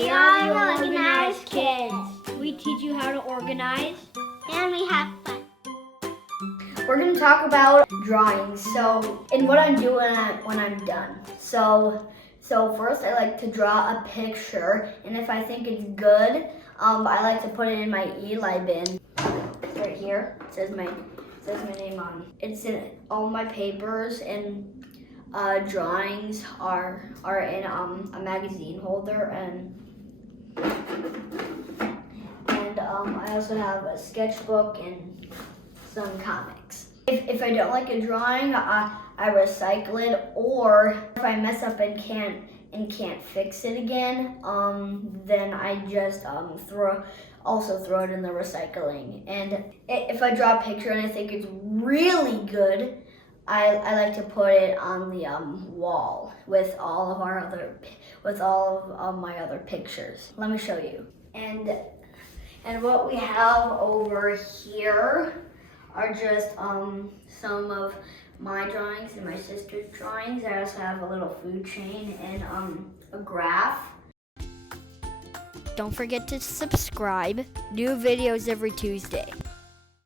We are the organized kids. We teach you how to organize. And we have fun. We're going to talk about drawings, and what I'm doing when I'm done. So first I like to draw a picture, and if I think it's good, I like to put it in my Eli bin. Right here, it says my name on it. It's in all my papers, and drawings are in a magazine holder, and I also have a sketchbook and some comics. If I don't like a drawing, I recycle it, or if I mess up and can't fix it again, then I just throw it in the recycling. And if I draw a picture and I think it's really good, I like to put it on the wall with all of my other pictures. Let me show you. And what we have over here are just some of my drawings and my sister's drawings. I also have a little food chain and a graph. Don't forget to subscribe. New videos every Tuesday.